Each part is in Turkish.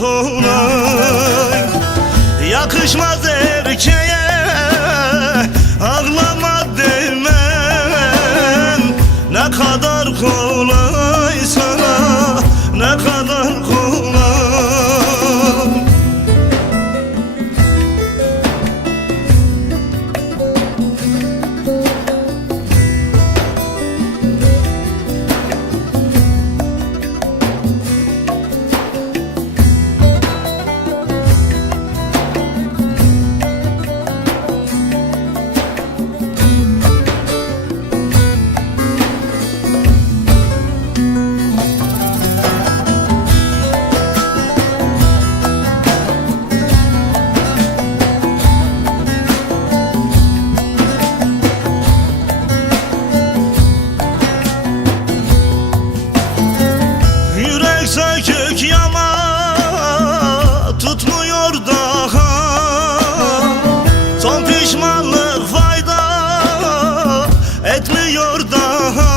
kolay. Yakışmaz erkeğe ağlama demen. Ne kadar kolay sana, ne kadar kolay. Kök yama tutmuyor daha. Son pişmanlık fayda etmiyor daha.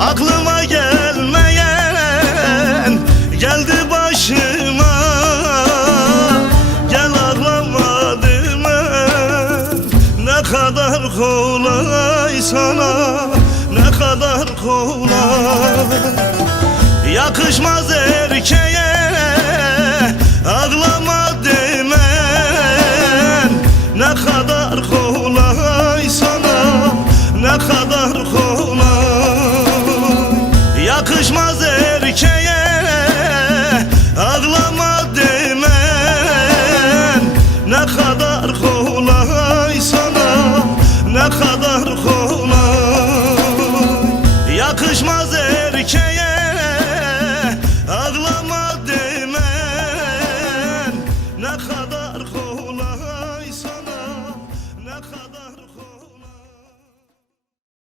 Aklıma gelmeyen geldi başıma. Gel ağlama demem. Ne kadar kolay sana, ne kadar kolay. Yakışmaz erkeğe ağlama demen. Ne kadar kolay sana, ne kadar kolay. Yakışmaz erkeğe ağlama demen. Ne kadar kolay sana, ne kadar kolay.